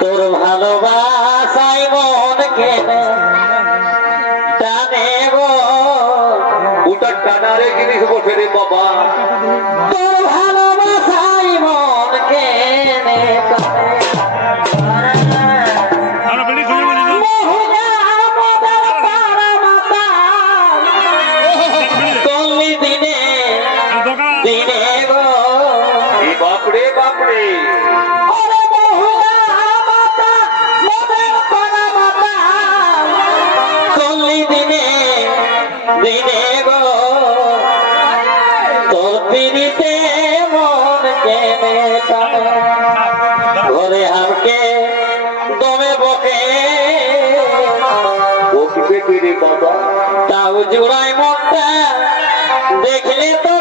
তোর ভালোবাসাই মন কেনে টানে গো ওটা টানারে জিনিস বসে রে বাবা। তোর ভালোবাসাই মন কেনে দিনে গো বাপরে বাপরে দিনে গো তোর পিড়িতে মন কেনে টানে ঘরে হামকে দমে বকে বকবে কে রে বাবা। তাও জোড়ায় মনটা দেখলে তো